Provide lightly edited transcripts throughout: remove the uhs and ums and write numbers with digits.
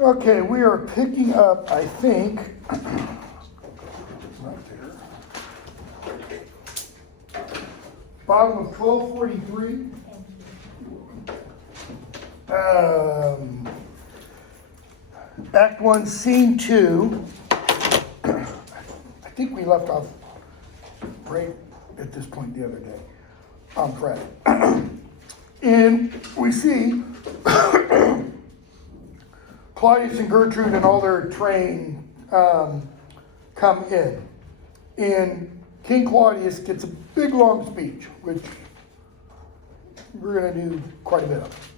Okay, we are picking up, I think, right there. Bottom of 1243. Act 1, Scene 2. I think we left off right at this point the other day on Friday. And we see Claudius and Gertrude and all their train come in. And King Claudius gets a big long speech, which we're going to do quite a bit of.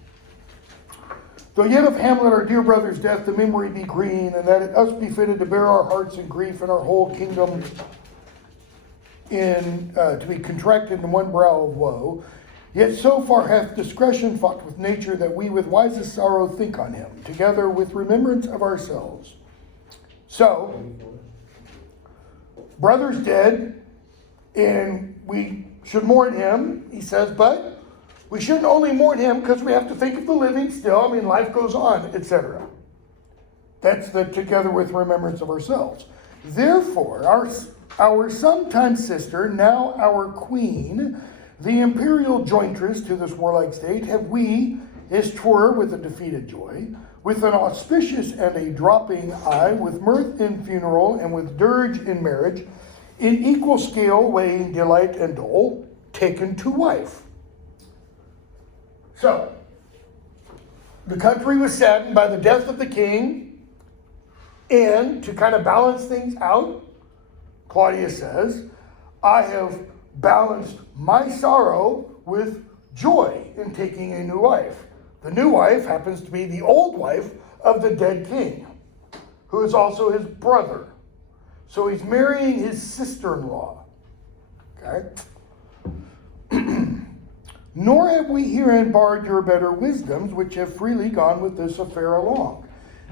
Though yet of Hamlet, our dear brother's death, the memory be green, and that it us be fitted to bear our hearts in grief and our whole kingdom to be contracted in one brow of woe. Yet so far hath discretion fought with nature that we with wisest sorrow think on him, together with remembrance of ourselves. So, brother's dead, and we should mourn him, he says, but we shouldn't only mourn him because we have to think of the living still. I mean, life goes on, etc. That's the together with remembrance of ourselves. Therefore, our sometime sister, now our queen, the imperial jointress to this warlike state, have we, as 'twere with a defeated joy, with an auspicious and a dropping eye, with mirth in funeral and with dirge in marriage, in equal scale weighing delight and dole, taken to wife. So, the country was saddened by the death of the king, and to kind of balance things out, Claudius says, I have balanced my sorrow with joy in taking a new wife. The new wife happens to be the old wife of the dead king, who is also his brother. So he's marrying his sister-in-law. Okay? Nor have we herein barred your better wisdoms, which have freely gone with this affair along.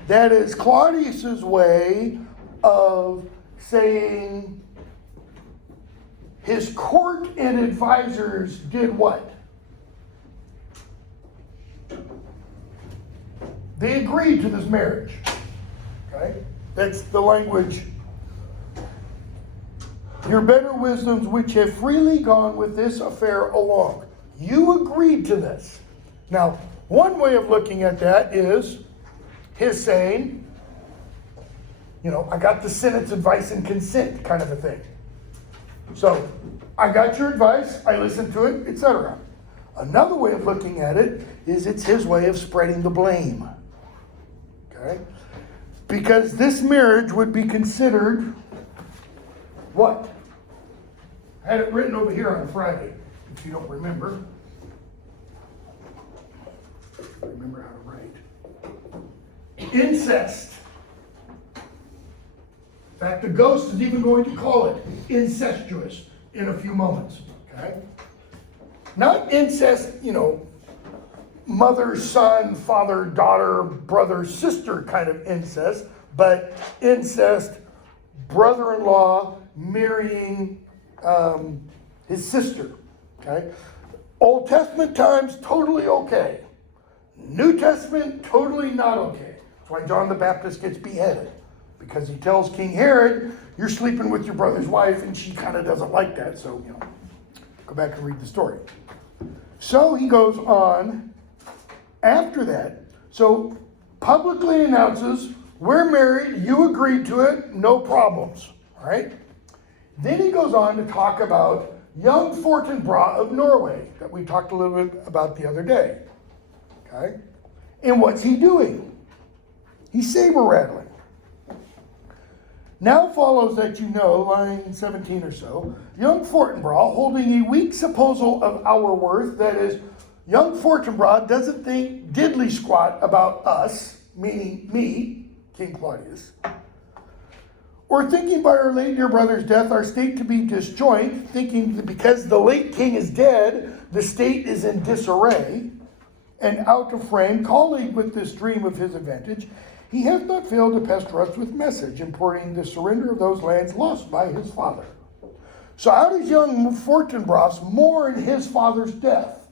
That is Claudius's way of saying his court and advisors did what? They agreed to this marriage. Okay? That's the language. Your better wisdoms which have freely gone with this affair along. You agreed to this. Now, one way of looking at that is his saying, I got the Senate's advice and consent kind of a thing. So, I got your advice, I listened to it, etc. Another way of looking at it is it's his way of spreading the blame. Okay? Because this marriage would be considered what? I had it written over here on Friday, if you don't remember. Remember how to write. Incest. In fact, the ghost is even going to call it incestuous in a few moments. Okay? Not incest, mother, son, father, daughter, brother, sister kind of incest, but incest, brother-in-law marrying his sister. Okay? Old Testament times, totally okay. New Testament, totally not okay. That's why John the Baptist gets beheaded. Because he tells King Herod, you're sleeping with your brother's wife, and she kind of doesn't like that, so, go back and read the story. So he goes on after that. So publicly announces, we're married, you agreed to it, no problems. All right? Then he goes on to talk about young Fortinbras of Norway, that we talked a little bit about the other day. Okay? And what's he doing? He's saber rattling. Now follows that line 17 or so, young Fortinbras holding a weak supposal of our worth, that is, young Fortinbras doesn't think diddly squat about us, meaning me, King Claudius, or thinking by our late dear brother's death our state to be disjoint, thinking that because the late king is dead, the state is in disarray, and out of frame, colleague with this dream of his advantage, he hath not failed to pester us with message, importing the surrender of those lands lost by his father. So how does young Fortinbras mourn his father's death?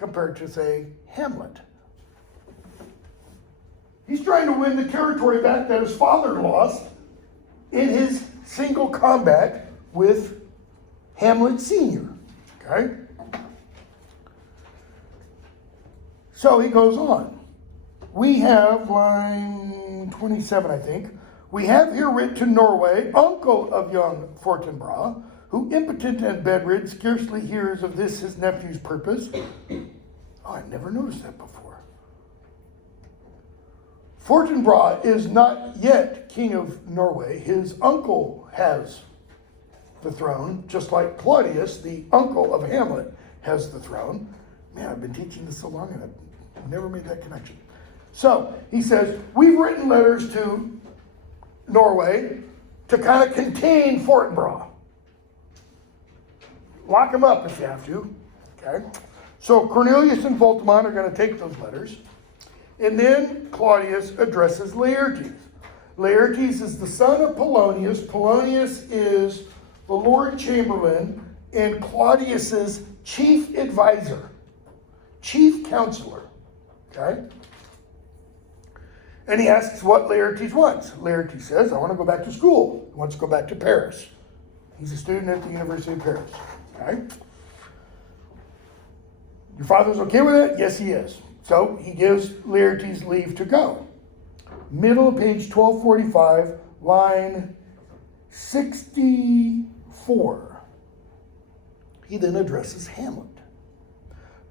compared to, say, Hamlet. He's trying to win the territory back that his father lost in his single combat with Hamlet Sr. Okay? So he goes on. We have line 27, I think. We have here writ to Norway, uncle of young Fortinbras, who impotent and bedrid scarcely hears of this his nephew's purpose. Oh, I never noticed that before. Fortinbras is not yet king of Norway. His uncle has the throne, just like Claudius, the uncle of Hamlet, has the throne. Man, I've been teaching this so long and I've never made that connection. So he says, we've written letters to Norway to kind of contain Fortinbras. Lock him up if you have to. Okay? So Cornelius and Voltamont are going to take those letters. And then Claudius addresses Laertes. Laertes is the son of Polonius. Polonius is the Lord Chamberlain and Claudius's chief advisor, chief counselor. Okay? And he asks what Laertes wants. Laertes says, I want to go back to school. He wants to go back to Paris. He's a student at the University of Paris. Okay? Your father's okay with it? Yes, he is. So he gives Laertes leave to go. Middle of page 1245, line 64. He then addresses Hamlet.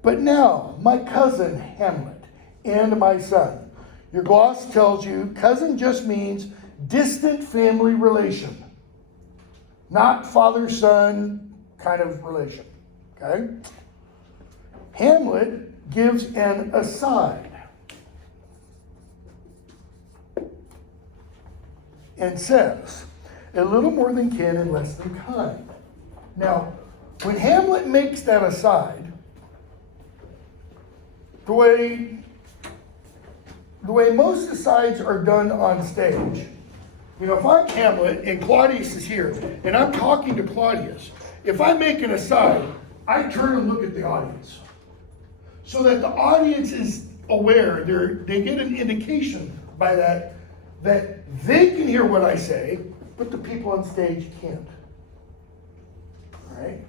But now, my cousin Hamlet and my son. Your gloss tells you cousin just means distant family relation, not father-son kind of relation. Okay? Hamlet gives an aside and says, a little more than kin and less than kind. Now, when Hamlet makes that aside, the way most asides are done on stage, you know, if I'm Hamlet and Claudius is here and I'm talking to Claudius, if I make an aside, I turn and look at the audience so that the audience is aware, they get an indication by that they can hear what I say, but the people on stage can't. All right?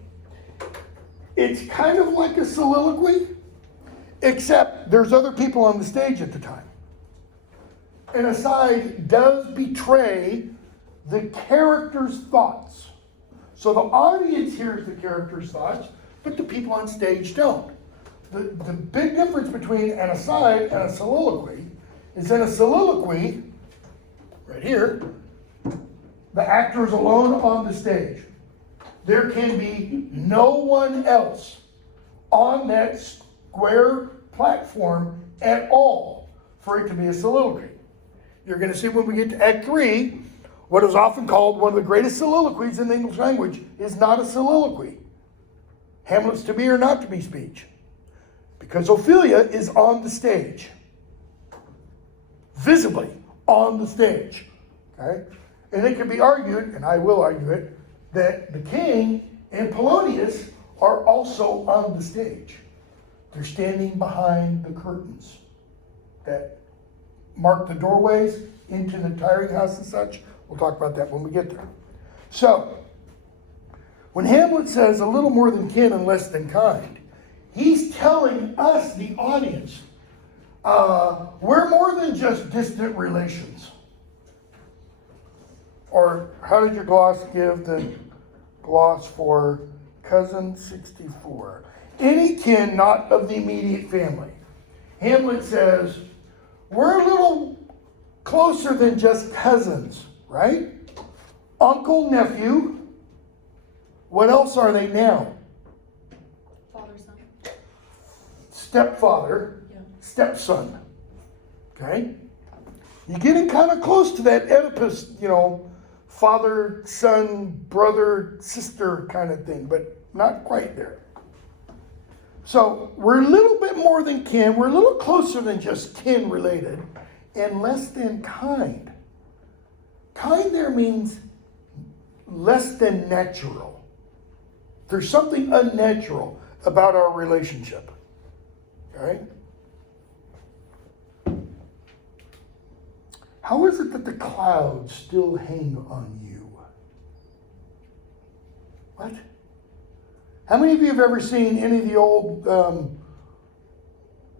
It's kind of like a soliloquy, except there's other people on the stage at the time. An aside does betray the character's thoughts. So the audience hears the character's thoughts, but the people on stage don't. The big difference between an aside and a soliloquy is in a soliloquy, right here, the actor is alone on the stage. There can be no one else on that square platform at all for it to be a soliloquy. You're going to see when we get to Act 3, what is often called one of the greatest soliloquies in the English language is not a soliloquy. Hamlet's to be or not to be speech. Because Ophelia is on the stage. Visibly on the stage. Okay? And it can be argued, and I will argue it, that the king and Polonius are also on the stage. They're standing behind the curtains that mark the doorways into the tiring house and such. We'll talk about that when we get there. So, when Hamlet says a little more than kin and less than kind, he's telling us, the audience, we're more than just distant relations. Or how did your gloss give the gloss for cousin 64? Any kin not of the immediate family. Hamlet says, we're a little closer than just cousins, right? Uncle, nephew. What else are they now? Father, son. Stepfather, Yeah. stepson. Okay? You're getting kind of close to that Oedipus, father, son, brother, sister kind of thing, but not quite there. So we're a little bit more than kin. We're a little closer than just kin related and less than kind. Kind there means less than natural. There's something unnatural about our relationship. Okay? How is it that the clouds still hang on you? What? How many of you have ever seen any of the old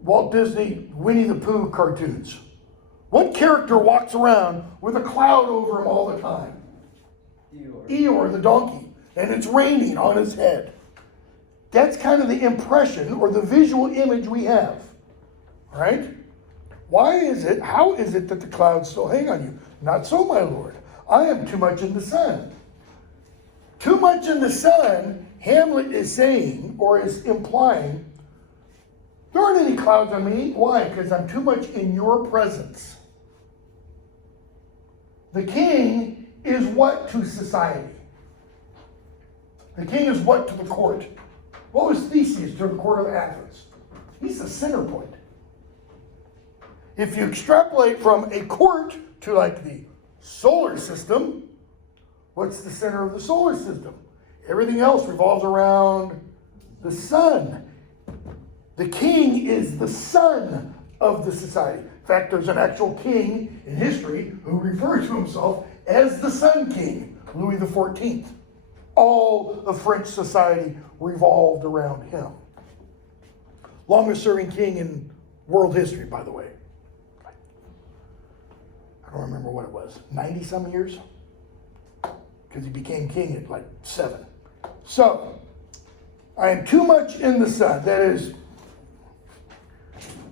Walt Disney Winnie the Pooh cartoons? What character walks around with a cloud over him all the time? Eeyore the donkey. And it's raining on his head. That's kind of the impression or the visual image we have. Right? How is it that the clouds still hang on you? Not so, my Lord. I am too much in the sun. Too much in the sun, Hamlet is saying, or is implying, there aren't any clouds on me. Why? Because I'm too much in your presence. The king is what to society? The king is what to the court? What was Theseus to the court of Athens? He's the center point. If you extrapolate from a court to like the solar system, what's the center of the solar system? Everything else revolves around the sun. The king is the son of the society. In fact, there's an actual king in history who refers to himself as the Sun King, Louis XIV. All of French society revolved around him. Longest serving king in world history, by the way. I don't remember what it was, 90 some years? Because he became king at like 7. So, I am too much in the sun. That is,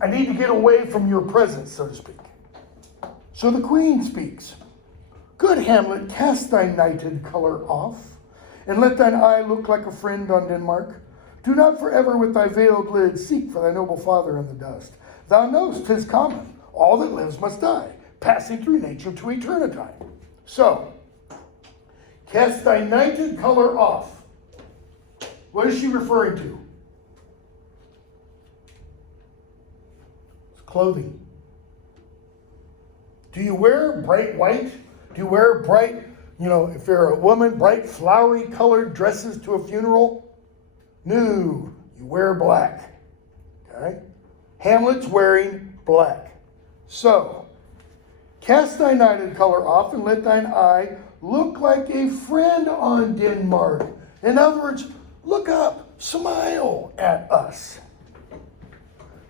I need to get away from your presence, so to speak. So the queen speaks. Good Hamlet, cast thy nighted color off, and let thine eye look like a friend on Denmark. Do not forever with thy veiled lids seek for thy noble father in the dust. Thou know'st 'tis common, all that lives must die, passing through nature to eternity. So, cast thy nighted color off. What is she referring to? It's clothing. Do you wear bright white? Do you wear bright, if you're a woman, bright flowery colored dresses to a funeral? No, you wear black. Okay? Hamlet's wearing black. So, cast thy nighted color off and let thine eye look like a friend on Denmark. In other words, look up, smile at us.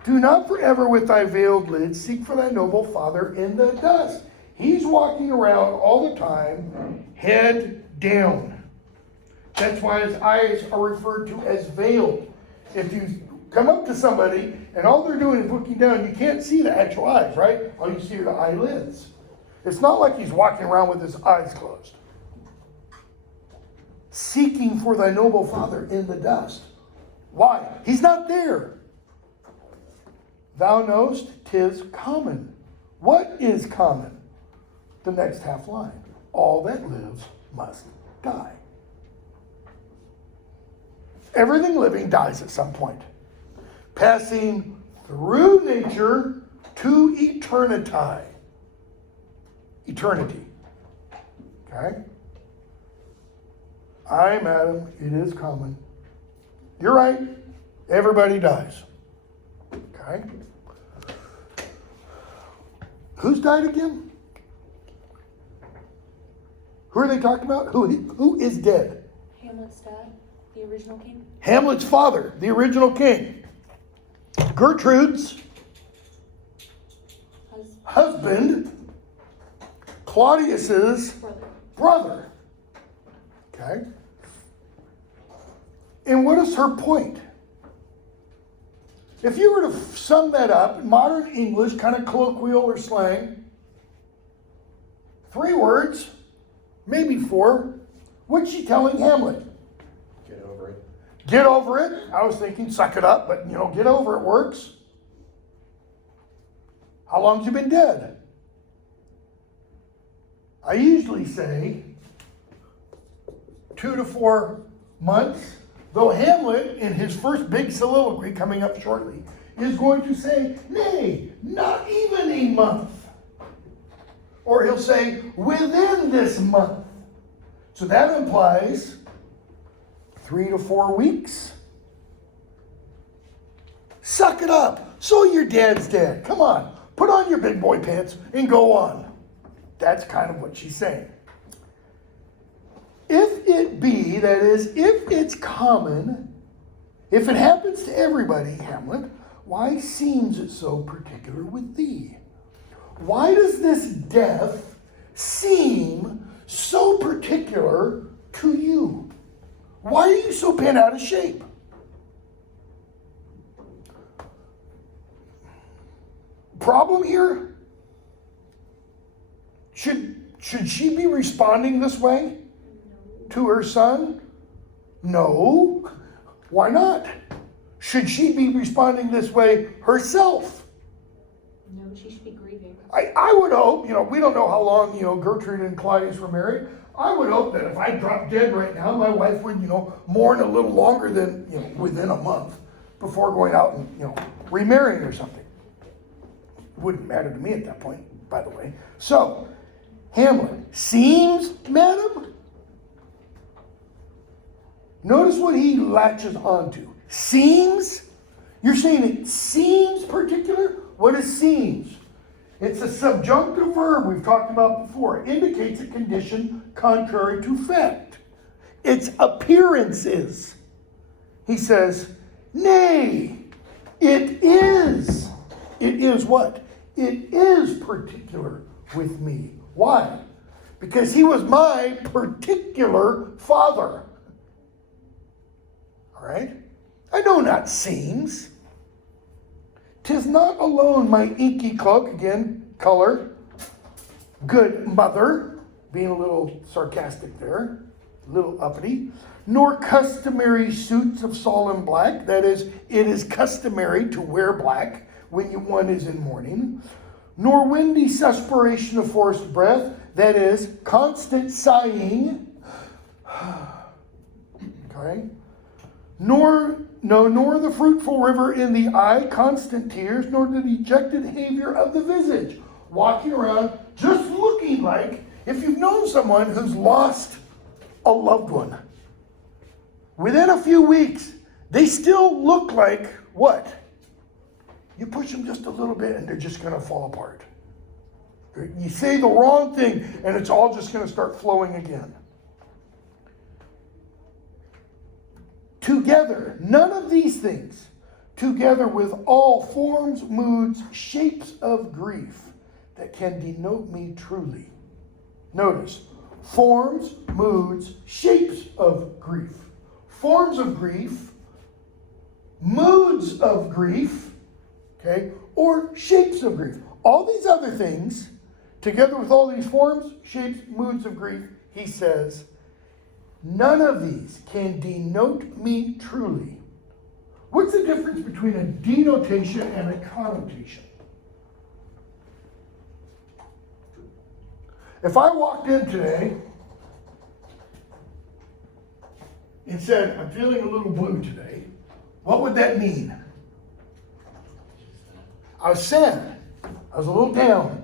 Do not forever with thy veiled lids seek for thy noble father in the dust. He's walking around all the time, head down. That's why his eyes are referred to as veiled. If you come up to somebody and all they're doing is looking down, you can't see the actual eyes, right? All you see are the eyelids. It's not like he's walking around with his eyes closed. Seeking for thy noble father in the dust. Why? He's not there. Thou know'st 'tis common. What is common? The next half line. All that lives must die. Everything living dies at some point. Passing through nature to eternity. Eternity. Okay? Aye, madam, it is common. You're right. Everybody dies. Okay? Who's died again? Who are they talking about? Who is dead? Hamlet's dad, the original king. Hamlet's father, the original king. Gertrude's husband, Claudius's brother. Okay? And what is her point? If you were to sum that up in modern English, kind of colloquial or slang, 3 words, maybe 4. What's she telling Hamlet? Get over it. Get over it. I was thinking suck it up, but get over it works. How long have you been dead? I usually say 2 to 4 months. Though Hamlet, in his first big soliloquy coming up shortly, is going to say, nay, not even a month. Or he'll say, within this month. So that implies 3 to 4 weeks. Suck it up. So your dad's dead. Come on, put on your big boy pants and go on. That's kind of what she's saying. If it be, that is, if it's common, if it happens to everybody, Hamlet, why seems it so particular with thee? Why does this death seem so particular to you? Why are you so bent out of shape? Problem here? Should she be responding this way to her son? No. Why not? Should she be responding this way herself? No, she should be grieving. I would hope, we don't know how long, Gertrude and Claudius were married. I would hope that if I dropped dead right now, my wife would, mourn a little longer than, within a month before going out and, remarrying or something. It wouldn't matter to me at that point, by the way. So, Hamlet, seems, madam? Notice what he latches onto. Seems? You're saying it seems particular? What is seems? It's a subjunctive verb we've talked about before. It indicates a condition contrary to fact. Its appearances. He says, nay, it is. It is what? It is particular with me. Why? Because he was my particular father. All right? I know not seems. 'Tis not alone my inky cloak, again, color, good mother, being a little sarcastic there, a little uppity, nor customary suits of solemn black, that is, it is customary to wear black when one is in mourning, nor windy suspiration of forced breath, that is, constant sighing, okay, nor the fruitful river in the eye, constant tears, nor the dejected behavior of the visage, walking around just looking like, if you've known someone who's lost a loved one, within a few weeks, they still look like what? You push them just a little bit and they're just going to fall apart. You say the wrong thing and it's all just going to start flowing again. Together, none of these things, together with all forms, moods, shapes of grief that can denote me truly. Notice, forms, moods, shapes of grief. Forms of grief, moods of grief, okay, or shapes of grief. All these other things, together with all these forms, shapes, moods of grief, he says, none of these can denote me truly. What's the difference between a denotation and a connotation? If I walked in today and said, I'm feeling a little blue today, what would that mean? I was sad. I was a little down.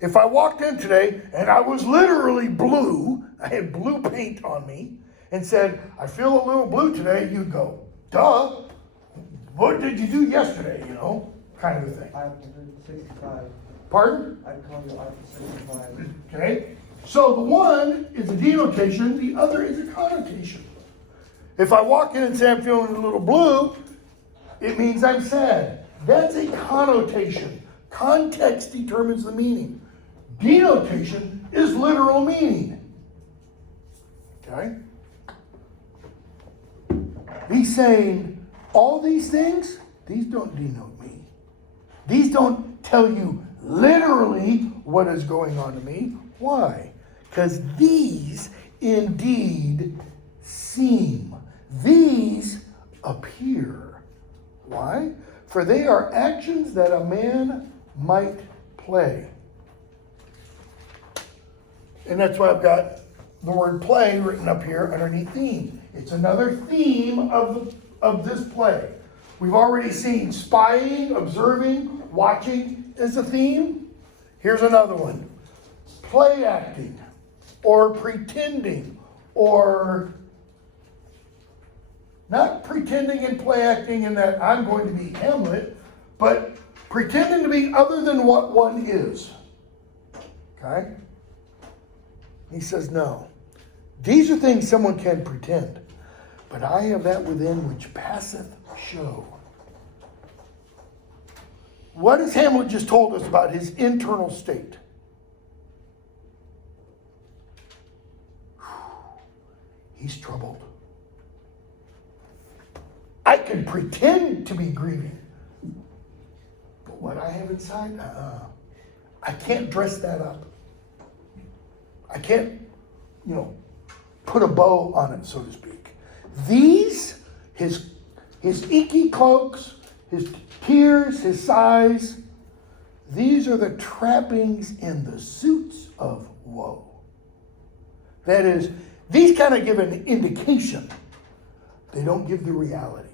If I walked in today and I was literally blue, I had blue paint on me, and said, I feel a little blue today, you'd go, duh, what did you do yesterday, kind of a thing. I 65. Pardon? I'd call you Article 65. Okay, so the one is a denotation, the other is a connotation. If I walk in and say I'm feeling a little blue, it means I'm sad. That's a connotation. Context determines the meaning. Denotation is literal meaning. Okay? He's saying, all these things, these don't denote me. These don't tell you literally what is going on to me. Why? Because these indeed seem. These appear. Why? For they are actions that a man might play. And that's why I've got the word play written up here underneath theme. It's another theme of this play. We've already seen spying, observing, watching as a theme. Here's another one. Play acting, or pretending, or not pretending and play acting in that I'm going to be Hamlet, but pretending to be other than what one is. Okay? He says, no. These are things someone can pretend, but I have that within which passeth show. What has Hamlet just told us about his internal state? He's troubled. I can pretend to be grieving, but what I have inside, I can't dress that up. I can't, put a bow on it, so to speak. These, his icky cloaks, his tears, his sighs, these are the trappings in the suits of woe. That is, these kind of give an indication. They don't give the reality.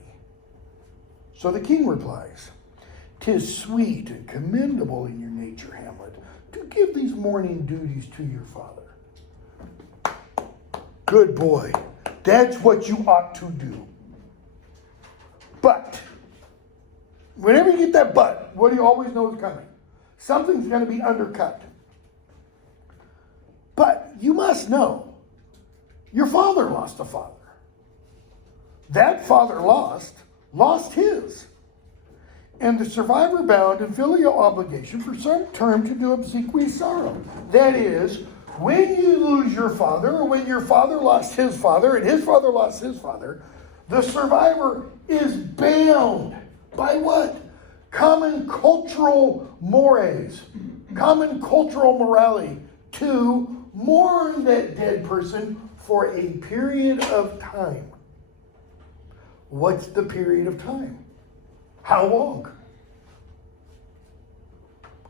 So the king replies, "'Tis sweet and commendable in your nature, Hamlet, to give these mourning duties to your father." Good boy. That's what you ought to do. But, whenever you get that but, what do you always know is coming? Something's going to be undercut. But you must know, your father lost a father. That father lost his. And the survivor bound in filial obligation for some term to do obsequious sorrow. That is, when you lose your father, or when your father lost his father, and his father lost his father, the survivor is bound by what? Common cultural mores, common cultural morality, to mourn that dead person for a period of time. What's the period of time? How long?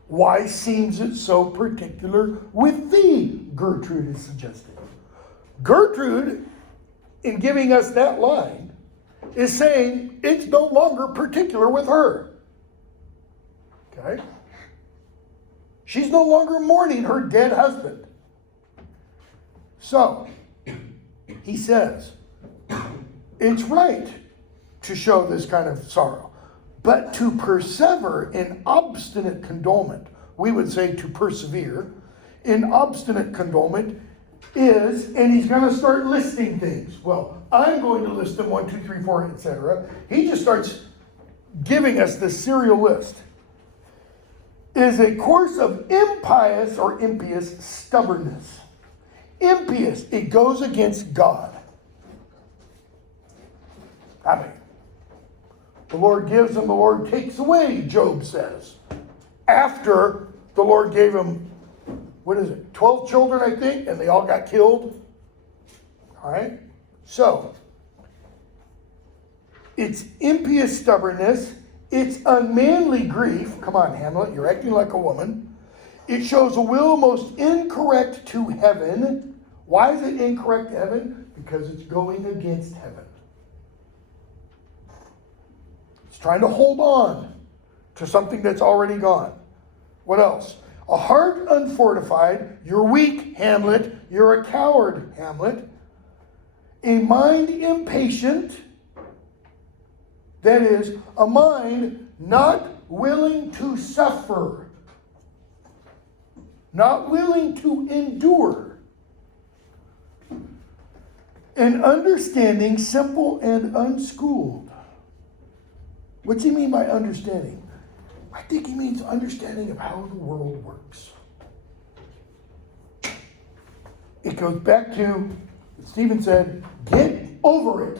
Why seems it so particular with thee? Gertrude is suggesting. Gertrude, in giving us that line, is saying it's no longer particular with her. Okay? She's no longer mourning her dead husband. So, he says, it's right to show this kind of sorrow, but to persever in obstinate condolement, we would say to persevere, in obstinate condolement is, and he's going to start listing things. Well, I'm going to list them 1, 2, 3, 4, etc. He just starts giving us this serial list. Is a course of impious or impious stubbornness. Impious, it goes against God. I mean, the Lord gives and the Lord takes away, Job says. After the Lord gave him, 12 children, I think, and they all got killed. All right? So, it's impious stubbornness. It's unmanly grief. Come on, Hamlet, you're acting like a woman. It shows a will most incorrect to heaven. Why is it incorrect to heaven? Because it's going against heaven. It's trying to hold on to something that's already gone. What else? A heart unfortified. You're weak, Hamlet. You're a coward, Hamlet. A mind impatient. That is, a mind not willing to suffer. Not willing to endure. An understanding simple and unschooled. What's he mean by understanding? I think he means understanding of how the world works. It goes back to what Stephen said, get over it,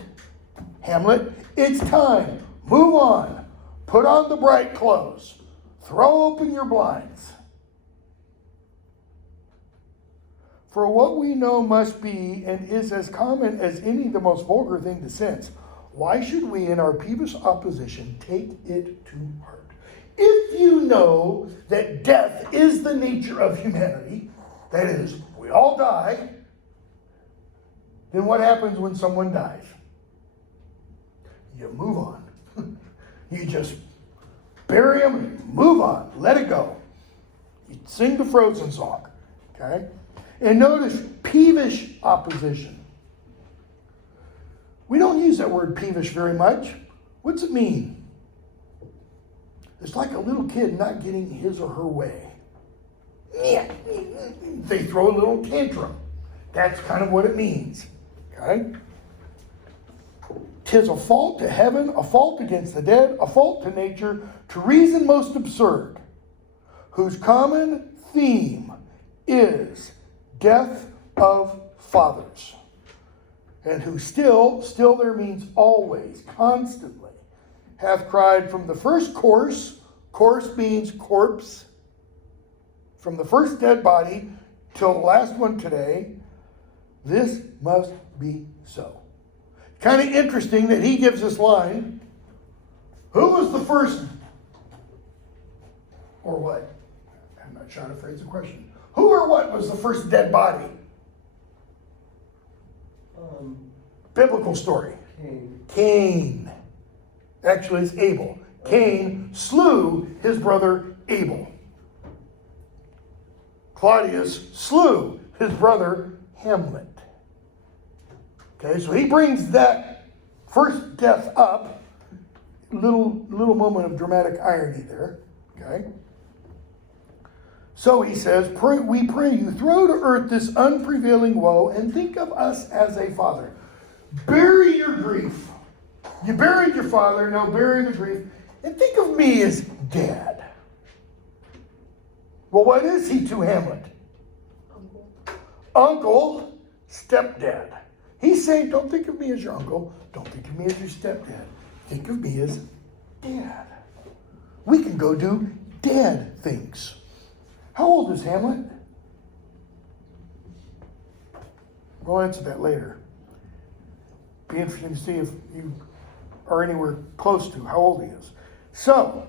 Hamlet. It's time. Move on. Put on the bright clothes. Throw open your blinds. For what we know must be and is as common as any the most vulgar thing to sense. Why should we in our peevish opposition take it to heart? If you know that death is the nature of humanity, that is, we all die, then what happens when someone dies? You move on. You just bury them and move on. Let it go. You sing the Frozen song. Okay? And notice peevish opposition. We don't use that word peevish very much. What's it mean? It's like a little kid not getting his or her way. They throw a little tantrum. That's kind of what it means. Okay? 'Tis a fault to heaven, a fault against the dead, a fault to nature, to reason most absurd, whose common theme is death of fathers, and who still there means always, constantly, hath cried from the first course means corpse, from the first dead body till the last one today, this must be so. Kind of interesting that he gives this line. Who was the first, or what? I'm not trying to phrase the question. Who or what was the first dead body? Biblical story. Cain. Actually, it's Abel. Cain slew his brother Abel. Claudius slew his brother Hamlet. Okay, so he brings that first death up. Little moment of dramatic irony there. Okay. So he says, we pray you, throw to earth this unprevailing woe and think of us as a father. Bury your grief. You buried your father, now bury the grief. And think of me as dad. Well, what is he to Hamlet? Uncle, stepdad. He's saying, don't think of me as your uncle. Don't think of me as your stepdad. Think of me as dad. We can go do dad things. How old is Hamlet? We'll answer that later. Be interesting to see if you are anywhere close to how old he is. So,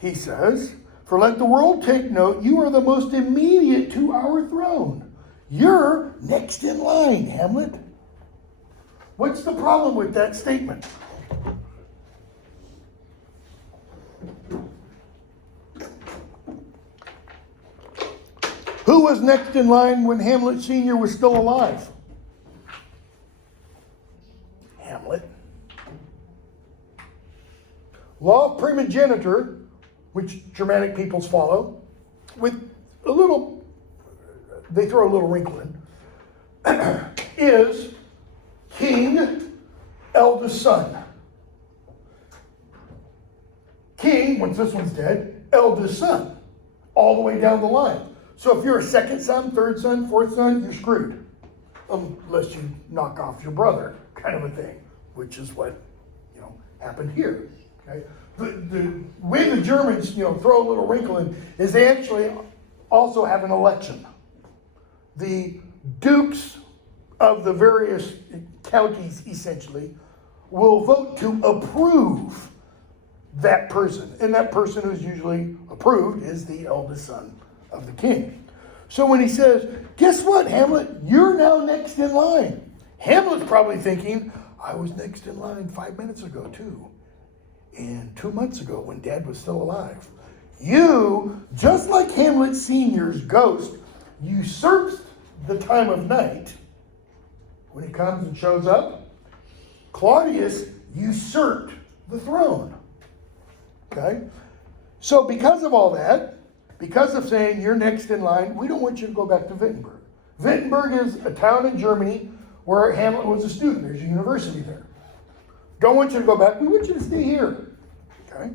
he says, for let the world take note, you are the most immediate to our throne. You're next in line, Hamlet. What's the problem with that statement? Who was next in line when Hamlet Sr. was still alive? Hamlet. Law of primogeniture, which Germanic peoples follow, with a little, they throw a little wrinkle in, is king, eldest son. King, once this one's dead, eldest son, all the way down the line. So if you're a second son, third son, fourth son, you're screwed. Unless you knock off your brother, kind of a thing, which is what, happened here. Okay? The way the Germans, throw a little wrinkle in is they actually also have an election. The dukes of the various counties, essentially, will vote to approve that person. And that person who's usually approved is the eldest son of the king. So when he says, guess what, Hamlet? You're now next in line. Hamlet's probably thinking, I was next in line 5 minutes ago, too. And 2 months ago when Dad was still alive. You, just like Hamlet Sr.'s ghost, usurps the time of night. When he comes and shows up, Claudius usurped the throne. Okay? So because of all that, because of saying you're next in line, we don't want you to go back to Wittenberg. Wittenberg is a town in Germany where Hamlet was a student. There's a university there. Don't want you to go back. We want you to stay here. Okay?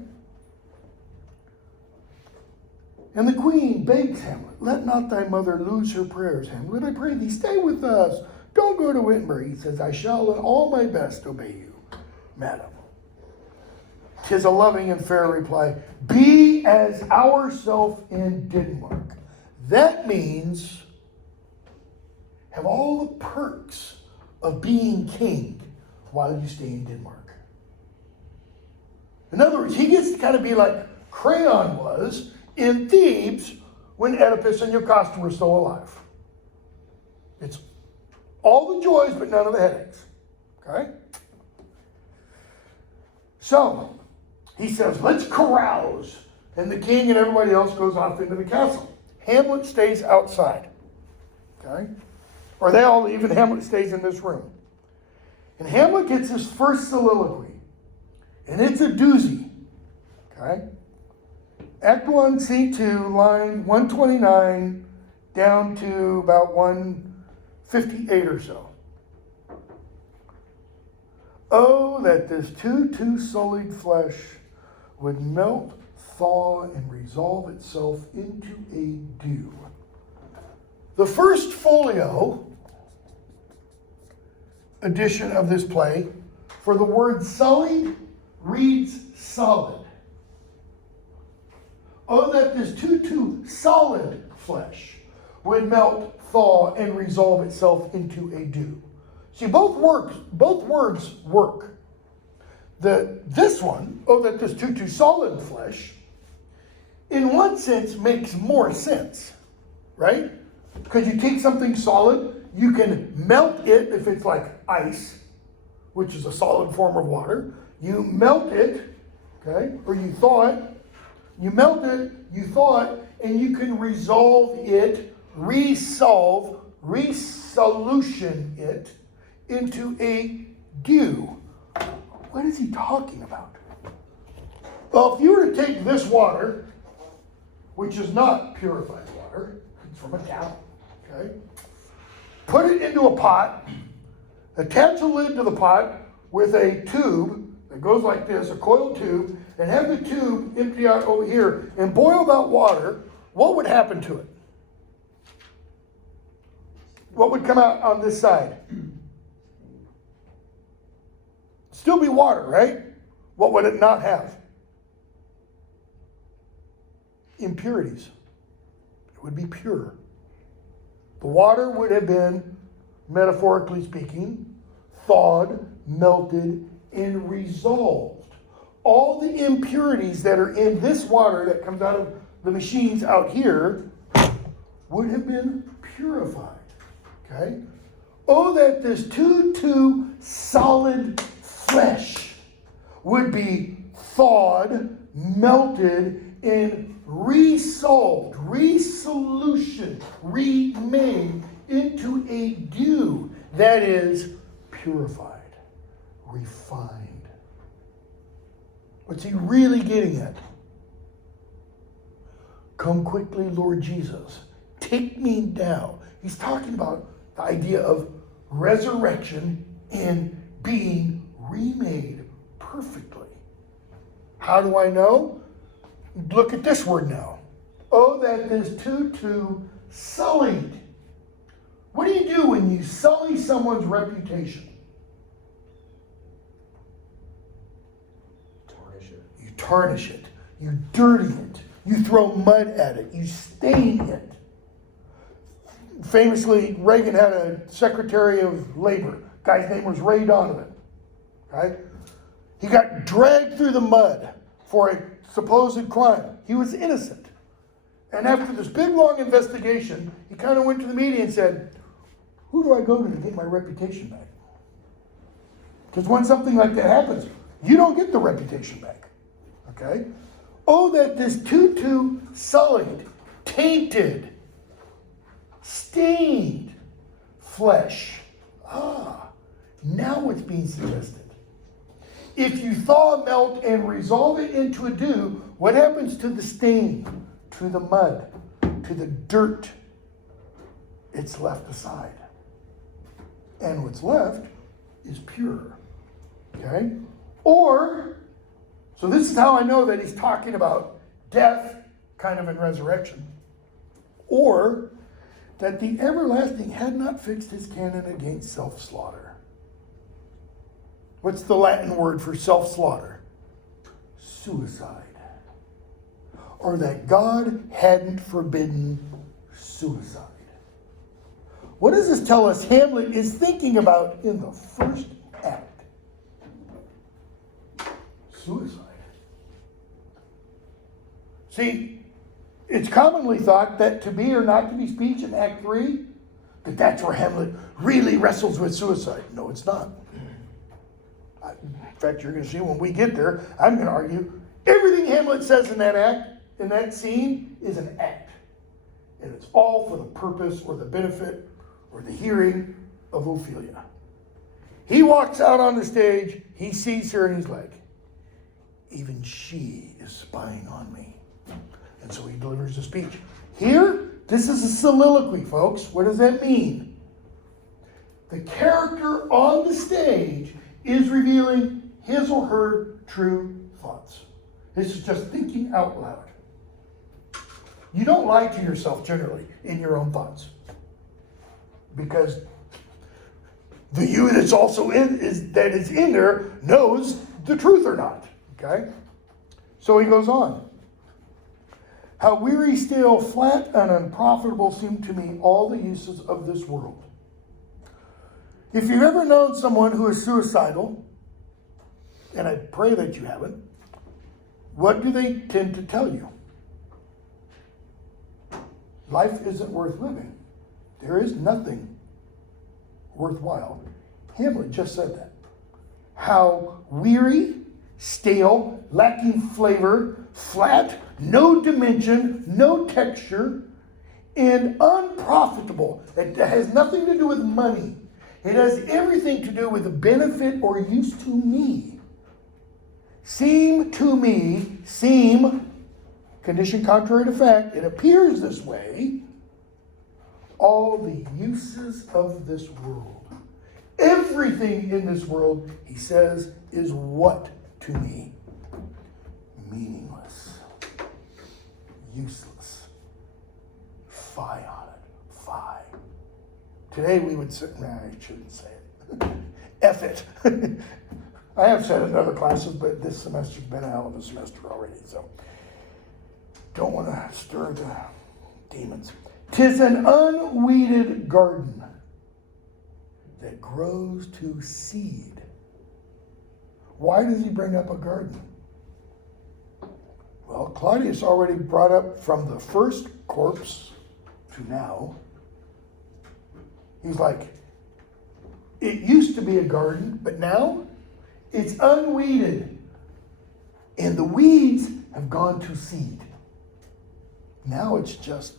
And the queen begs Hamlet, let not thy mother lose her prayers, Hamlet. I pray thee, stay with us. Don't go to Wittenberg. He says, I shall in all my best obey you, madam. 'Tis a loving and fair reply. Be as ourself in Denmark. That means have all the perks of being king while you stay in Denmark. In other words, he gets to kind of be like Creon was in Thebes when Oedipus and Jocasta were still alive. It's all the joys, but none of the headaches. Okay? So, he says, let's carouse. And the king and everybody else goes off into the castle. Hamlet stays outside. Okay? Or they all leave and Hamlet stays in this room. And Hamlet gets his first soliloquy. And it's a doozy. Okay? Act 1, Scene 2, line 129 down to about 158 or so. Oh, that this too sullied flesh would melt, thaw, and resolve itself into a dew. The first folio edition of this play, for the word sullied, reads solid. Oh, that this too solid flesh would melt, thaw, and resolve itself into a dew. See, both words work. This one, oh, that this too solid flesh, in one sense makes more sense, right? Because you take something solid, you can melt it if it's like ice, which is a solid form of water. You melt it, okay, or you thaw it. You melt it, you thaw it, and you can resolve it, resolution it into a dew. What is he talking about? Well, if you were to take this water, which is not purified water, it's from a tap, okay? Put it into a pot, attach a lid to the pot with a tube that goes like this, a coiled tube, and have the tube empty out over here and boil that water, what would happen to it? What would come out on this side? Still be water, right? What would it not have? Impurities. It would be pure. The water would have been, metaphorically speaking, thawed, melted, and resolved. All the impurities that are in this water that comes out of the machines out here would have been purified. Okay? Oh, that this too solid flesh would be thawed, melted, and resolved, resolution, remade into a dew that is purified, refined. What's he really getting at? Come quickly, Lord Jesus. Take me now. He's talking about the idea of resurrection and being remade perfectly. How do I know? Look at this word now. Oh, that this too sullied. What do you do when you sully someone's reputation? You tarnish it. You dirty it. You throw mud at it. You stain it. Famously, Reagan had a Secretary of Labor. Guy's name was Ray Donovan. Okay? He got dragged through the mud for a supposed crime. He was innocent. And after this big, long investigation, he kind of went to the media and said, who do I go to get my reputation back? Because when something like that happens, you don't get the reputation back. Okay? Oh, that this too sullied, tainted, stained flesh. Now what's being suggested? If you thaw, melt, and resolve it into a dew, what happens to the stain, to the mud, to the dirt? It's left aside. And what's left is pure. Okay? Or, so this is how I know that he's talking about death, kind of in resurrection. Or, that the everlasting had not fixed his canon against self-slaughter. What's the Latin word for self-slaughter? Suicide. Or that God hadn't forbidden suicide. What does this tell us Hamlet is thinking about in the first act? Suicide. See, it's commonly thought that to be or not to be speech in Act 3, that's where Hamlet really wrestles with suicide. No, it's not. In fact, you're going to see when we get there, I'm going to argue everything Hamlet says in that act, in that scene, is an act. And it's all for the purpose or the benefit or the hearing of Ophelia. He walks out on the stage, he sees her, and he's like, even she is spying on me. And so he delivers a speech. Here, this is a soliloquy, folks. What does that mean? The character on the stage is revealing his or her true thoughts. This is just thinking out loud. You don't lie to yourself generally in your own thoughts, because the you that's also in is there knows the truth or not. Okay? So he goes on. How weary, stale, flat, and unprofitable seem to me all the uses of this world. If you've ever known someone who is suicidal, and I pray that you haven't, what do they tend to tell you? Life isn't worth living. There is nothing worthwhile. Hamlet just said that. How weary, stale, lacking flavor, flat, no dimension, no texture, and unprofitable. It has nothing to do with money. It has everything to do with the benefit or use to me. Seem, condition contrary to fact, it appears this way, all the uses of this world. Everything in this world, he says, is what to me? Meaningless. Useless. Fie on it. Fie. Today we would say, I shouldn't say it. F it. I have said it in other classes, but this semester's been a hell of a semester already, so don't want to stir the demons. 'Tis an unweeded garden that grows to seed. Why does he bring up a garden? Well, Claudius already brought up from the first corpse to now. He's like, it used to be a garden, but now it's unweeded. And the weeds have gone to seed. Now it's just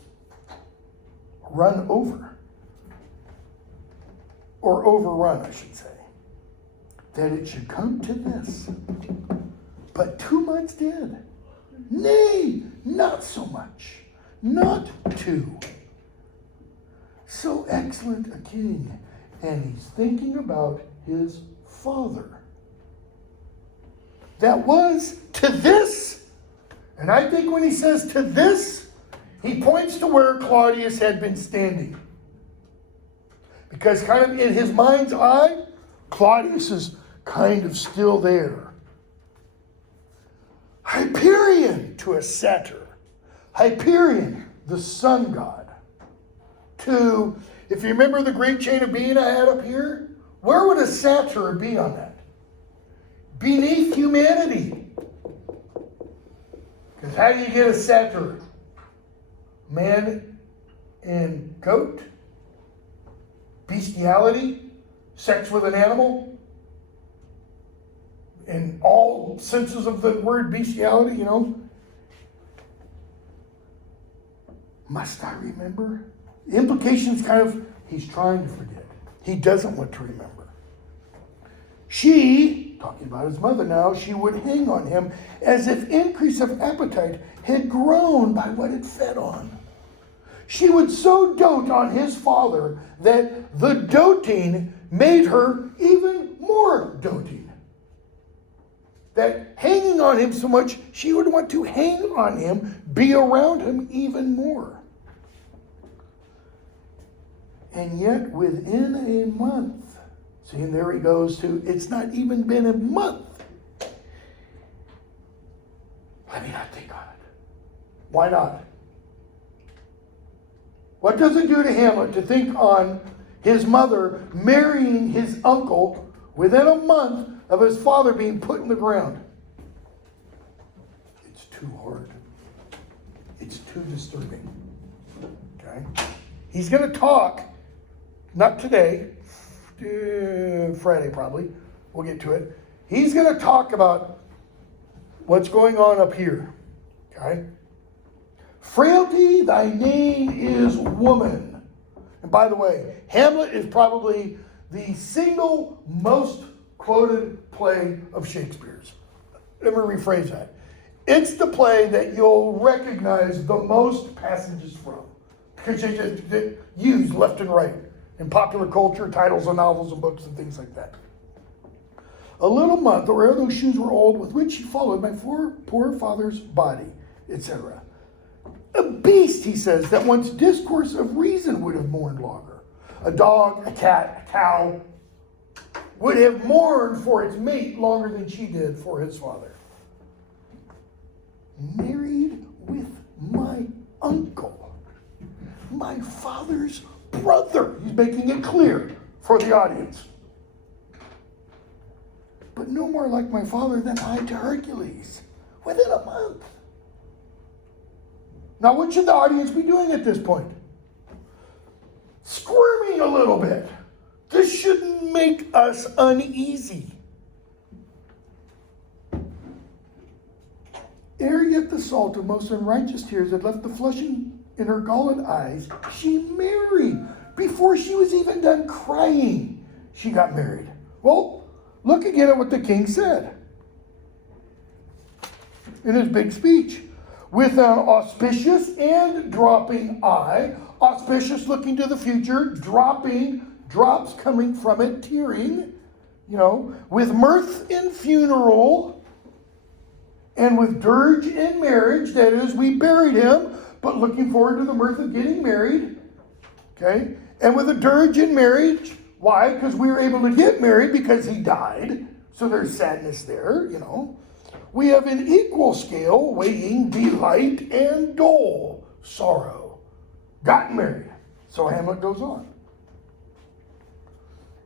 run over. Or overrun, I should say. That it should come to this. But 2 months did. Nay, not so much. Not 2. So excellent a king. And he's thinking about his father. That was to this. And I think when he says to this, he points to where Claudius had been standing. Because kind of in his mind's eye, Claudius is kind of still there. Hyperion to a satyr. Hyperion, the sun god. To, if you remember the great chain of being I had up here, where would a satyr be on that? Beneath humanity. Because how do you get a satyr? Man and goat? Bestiality? Sex with an animal? In all senses of the word bestiality, you know? Must I remember? The implication's kind of, he's trying to forget. He doesn't want to remember. She, talking about his mother now, she would hang on him as if increase of appetite had grown by what it fed on. She would so dote on his father that the doting made her even more doting. That hanging on him so much, she would want to hang on him, be around him even more. And yet within a month, see, and there he goes to, it's not even been a month. Let me not think on it. Why not? What does it do to Hamlet to think on his mother marrying his uncle within a month of his father being put in the ground? It's too hard. It's too disturbing. Okay? He's going to talk, not today, Friday probably, we'll get to it. He's going to talk about what's going on up here. Okay? Frailty, thy name is woman. And by the way, Hamlet is probably the single most quoted play of Shakespeare's. Let me rephrase that. It's the play that you'll recognize the most passages from, because they used left and right in popular culture, titles of novels and books and things like that. A little month, or ere those shoes were old, with which he followed my poor father's body, etc. A beast, he says, that once discourse of reason would have mourned longer. A dog, a cat, a cow would have mourned for its mate longer than she did for his father. Married with my uncle, my father's brother. He's making it clear for the audience. But no more like my father than I to Hercules, within a month. Now, what should the audience be doing at this point? Squirming a little bit. This shouldn't make us uneasy. Ere yet the salt of most unrighteous tears had left the flushing in her galled eyes, she married. Before she was even done crying, she got married. Well, look again at what the king said in his big speech. With an auspicious and dropping eye, auspicious looking to the future, dropping, drops coming from it, tearing, with mirth in funeral, and with dirge in marriage, that is, we buried him, but looking forward to the mirth of getting married, okay? And with a dirge in marriage, why? Because we were able to get married because he died, so there's sadness there, We have an equal scale weighing delight and dole, sorrow. Got married. So Hamlet goes on.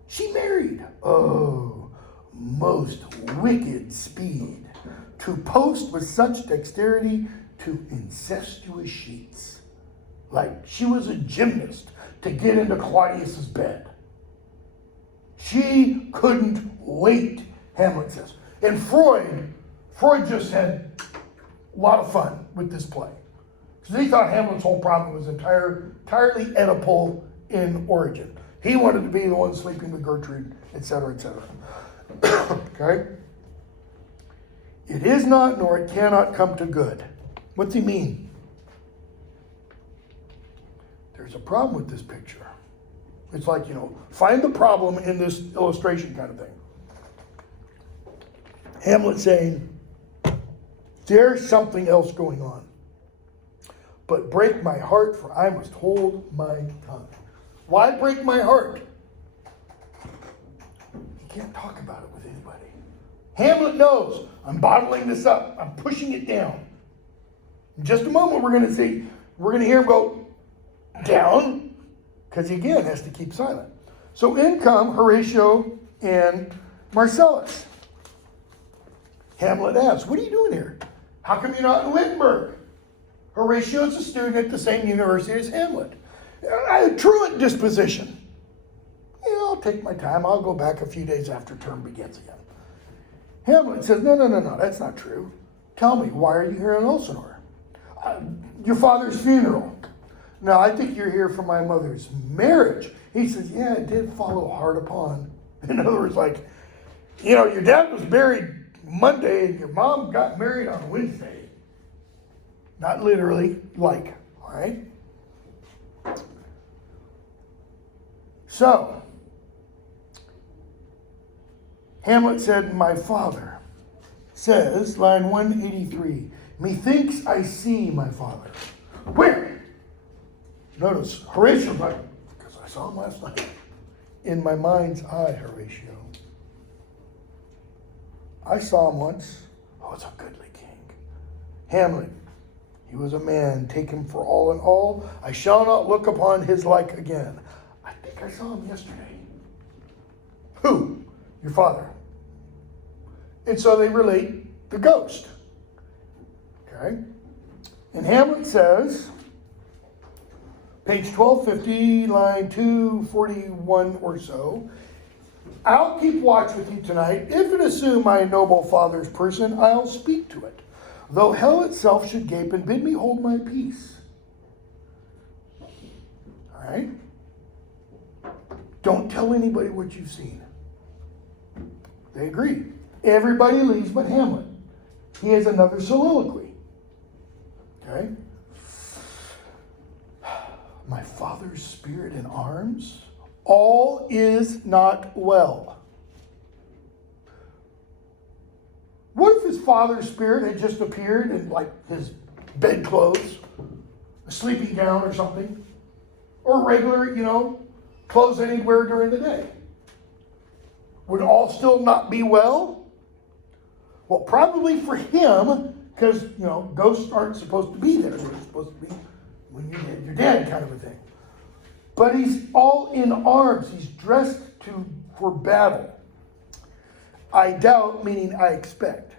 She married. Oh, most wicked speed. To post with such dexterity to incestuous sheets. Like she was a gymnast to get into Claudius's bed. She couldn't wait, Hamlet says. And Freud just had a lot of fun with this play. Because he thought Hamlet's whole problem was entirely Oedipal in origin. He wanted to be the one sleeping with Gertrude, etc., etc. Okay? It is not, nor it cannot come to good. What's he mean? There's a problem with this picture. It's like, find the problem in this illustration kind of thing. Hamlet saying, there's something else going on. But break my heart, for I must hold my tongue. Why break my heart? You can't talk about it with anybody. Hamlet knows, I'm bottling this up. I'm pushing it down. In just a moment, we're going to hear him go down, because he again has to keep silent. So in come Horatio and Marcellus. Hamlet asks, what are you doing here? How come you're not in Wittenberg? Horatio is a student at the same university as Hamlet. A truant disposition. I'll take my time. I'll go back a few days after term begins again. Hamlet says, no, that's not true. Tell me, why are you here in Elsinore? Your father's funeral. No, I think you're here for my mother's marriage. He says, yeah, it did follow hard upon. In other words, your dad was buried Monday and your mom got married on Wednesday. Not literally, all right? So, Hamlet said, my father says, line 183, methinks I see my father. Where? Notice, Horatio's like, because I saw him last night. In my mind's eye, Horatio. I saw him once. Oh, it's a goodly king. Hamlet, he was a man, take him for all in all. I shall not look upon his like again. I think I saw him yesterday. Who? Your father. And so they relate the ghost. Okay? And Hamlet says, page 1250, line 241 or so, I'll keep watch with you tonight. If it assume my noble father's person, I'll speak to it. Though hell itself should gape and bid me hold my peace. All right? Don't tell anybody what you've seen. They agree. Everybody leaves but Hamlet. he has another soliloquy. Okay? My father's spirit in arms, all is not well. What if his father's spirit had just appeared in like his bedclothes, a sleeping gown or something, or regular, clothes that he'd wear during the day? Would all still not be well? Well, probably for him, because, ghosts aren't supposed to be there. They're supposed to be when you're dead kind of a thing. But he's all in arms. He's dressed for battle. I doubt, meaning I expect,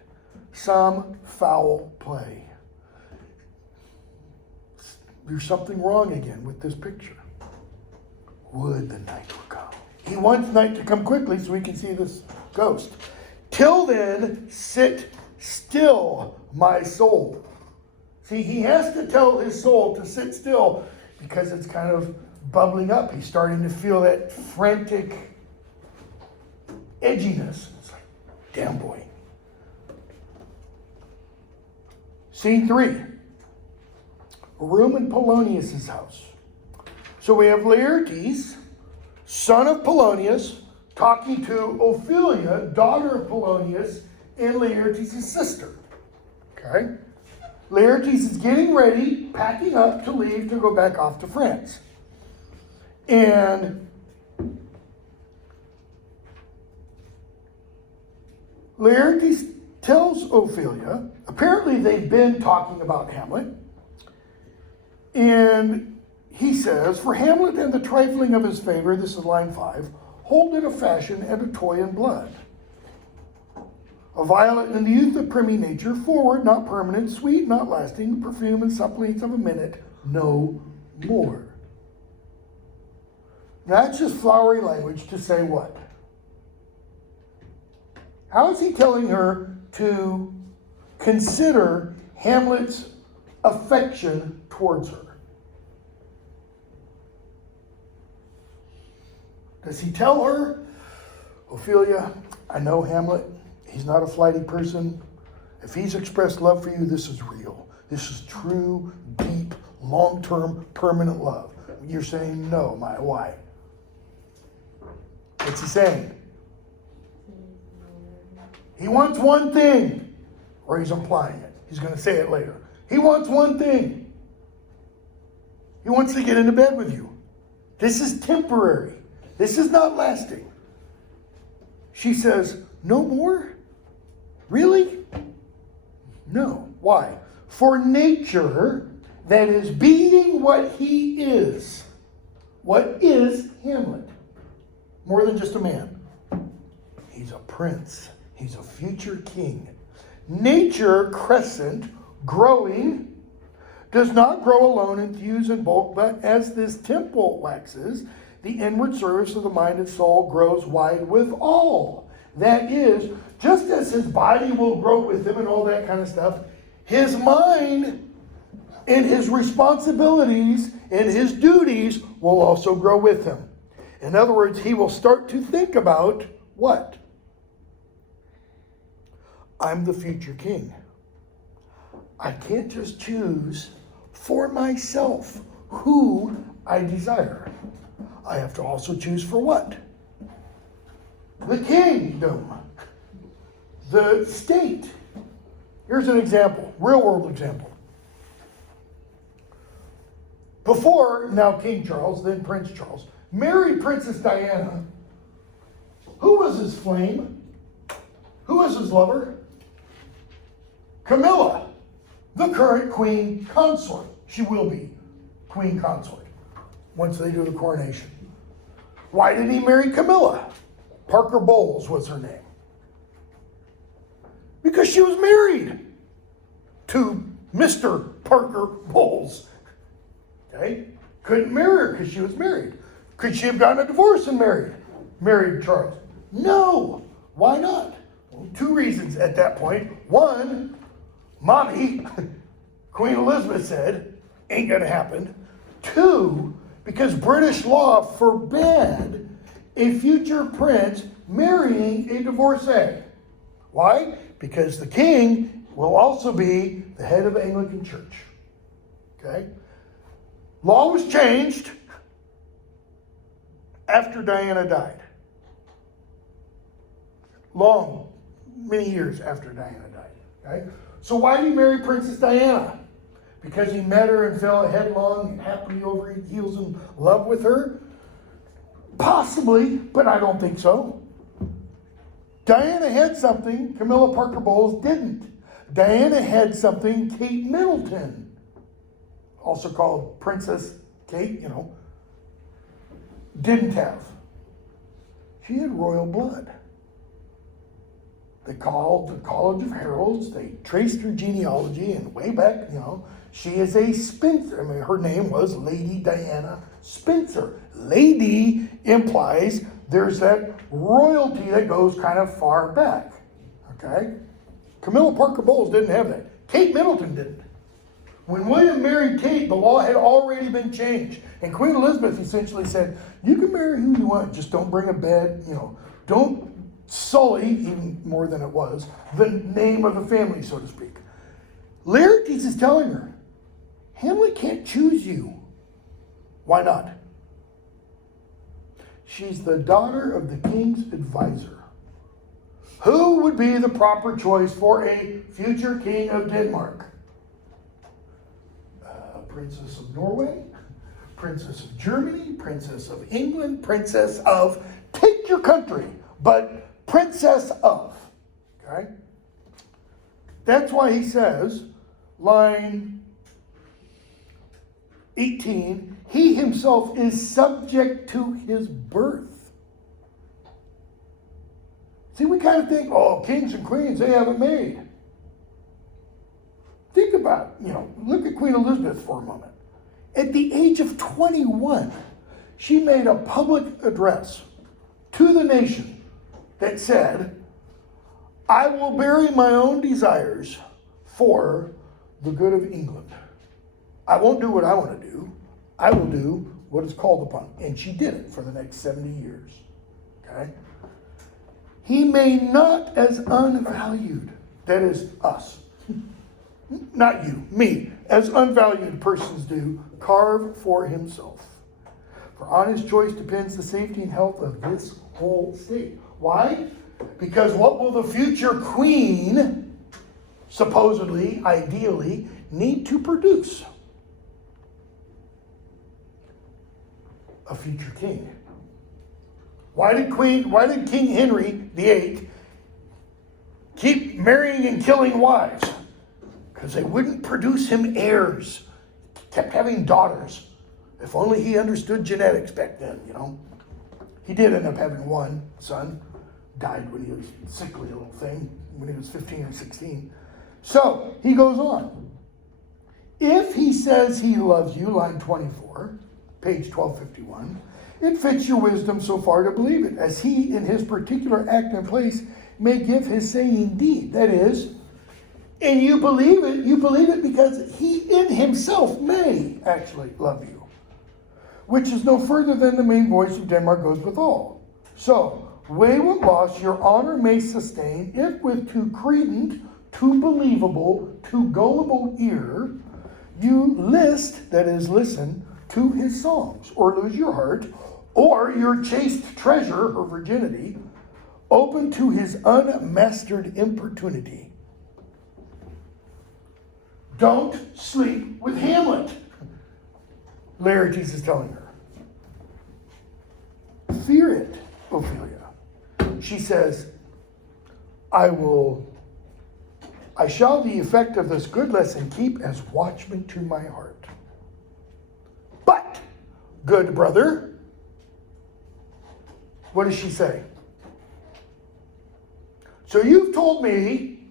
some foul play. There's something wrong again with this picture. Would the night will come. He wants night to come quickly so we can see this ghost. Till then, sit still, my soul. See, he has to tell his soul to sit still because it's kind of bubbling up. He's starting to feel that frantic edginess. It's like, damn boy. Scene 3. A room in Polonius' house. So we have Laertes, son of Polonius, talking to Ophelia, daughter of Polonius, and Laertes' sister. Okay? Laertes is getting ready, packing up to leave to go back off to France. And Laertes tells Ophelia, apparently they've been talking about Hamlet, and he says, for Hamlet and the trifling of his favor, this is line 5, hold it a fashion and a toy in blood. A violet in the youth of primy nature, forward, not permanent, sweet, not lasting, perfume and suppliants of a minute, no more. That's just flowery language to say what? How is he telling her to consider Hamlet's affection towards her? Does he tell her, Ophelia, I know Hamlet, he's not a flighty person. If he's expressed love for you, this is real. This is true, deep, long-term, permanent love. You're saying no, why? What's he saying? He wants one thing, or he's implying it. He's going to say it later. He wants one thing. He wants to get into bed with you. This is temporary. This is not lasting. She says, no more? Really? No. Why? For nature, that is being what he is. What is Hamlet? More than just a man. He's a prince. He's a future king. Nature, crescent, growing, does not grow alone in thews and bulk, but as this temple waxes, the inward service of the mind and soul grows wide with all. That is, just as his body will grow with him and all that kind of stuff, his mind and his responsibilities and his duties will also grow with him. In other words, he will start to think about what? I'm the future king. I can't just choose for myself who I desire. I have to also choose for what? The kingdom. The state. Here's an example, real world example. Before, now King Charles, then Prince Charles, married Princess Diana. Who was his flame? Who was his lover? Camilla, the current queen consort. She will be queen consort once they do the coronation. Why did he marry Camilla? Parker Bowles was her name. Because she was married to Mr. Parker Bowles. Okay? Couldn't marry her because she was married. Could she have gotten a divorce and married Charles? No. Why not? Well, 2 reasons at that point. One, Mommy, Queen Elizabeth said, ain't gonna happen. 2, because British law forbade a future prince marrying a divorcee. Why? Because the king will also be the head of the Anglican Church. Okay? Law was changed after Diana died. Many years after Diana died. Okay? So why did he marry Princess Diana? Because he met her and fell headlong and happily over heels in love with her? Possibly, but I don't think so. Diana had something Camilla Parker Bowles didn't. Diana had something Kate Middleton, also called Princess Kate, didn't have. She had royal blood. They called the College of Heralds, they traced her genealogy, and way back, she is a Spencer. Her name was Lady Diana Spencer. Lady implies there's that royalty that goes kind of far back. Okay? Camilla Parker Bowles didn't have that. Kate Middleton didn't. When William married Kate, the law had already been changed. And Queen Elizabeth essentially said, you can marry who you want, just don't bring a bed, don't sully, even more than it was, the name of the family, so to speak. Laertes is telling her, Hamlet can't choose you. Why not? She's the daughter of the king's advisor. Who would be the proper choice for a future king of Denmark? Princess of Norway, Princess of Germany, Princess of England, Princess of, take your country, but Princess of. Okay? That's why he says, line 18, he himself is subject to his birth. See, we kind of think, kings and queens, they haven't made. Think about, look at Queen Elizabeth for a moment. At the age of 21, she made a public address to the nation that said, I will bury my own desires for the good of England. I won't do what I want to do. I will do what is called upon. And she did it for the next 70 years. Okay? He may not as unvalued, that is us, not you, me, as unvalued persons do, carve for himself. For on his choice depends the safety and health of this whole state. Why? Because what will the future queen, supposedly, ideally, need to produce? A future king. Why did King Henry VIII keep marrying and killing wives? Because they wouldn't produce him heirs. Kept having daughters. If only he understood genetics back then, He did end up having one son. Died when he was sickly, a little thing, when he was 15 or 16. So, he goes on. If he says he loves you, line 24, page 1251, it fits your wisdom so far to believe it, as he in his particular act and place may give his saying deed. That is, and you believe it because he in himself may actually love you, which is no further than the main voice of Denmark goes withal. So, weigh what loss your honor may sustain if with too credent, too believable, too gullible ear you list, that is, listen, to his songs, or lose your heart, or your chaste treasure, her virginity, open to his unmastered importunity. Don't sleep with Hamlet, Laertes is telling her. Fear it, Ophelia. She says, I shall the effect of this good lesson keep as watchman to my heart. But, good brother, what does she say? So you've told me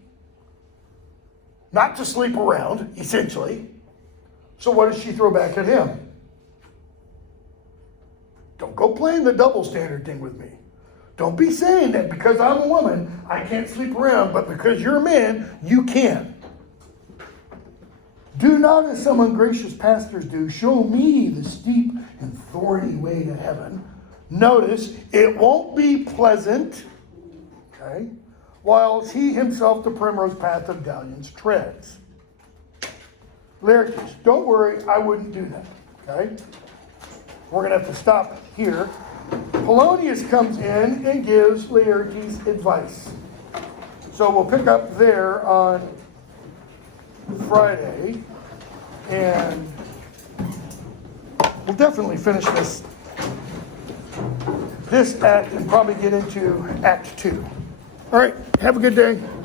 not to sleep around, essentially. So what does she throw back at him? Don't go playing the double standard thing with me. Don't be saying that because I'm a woman, I can't sleep around, but because you're a man, you can. Do not, as some ungracious pastors do, show me the steep and thorny way to heaven. Notice, it won't be pleasant, okay? whilst he himself the primrose path of dalliance treads. Laertes, don't worry, I wouldn't do that, okay? We're gonna have to stop here. Polonius comes in and gives Laertes advice. So we'll pick up there on Friday, and we'll definitely finish this act and probably get into Act 2. All right, have a good day.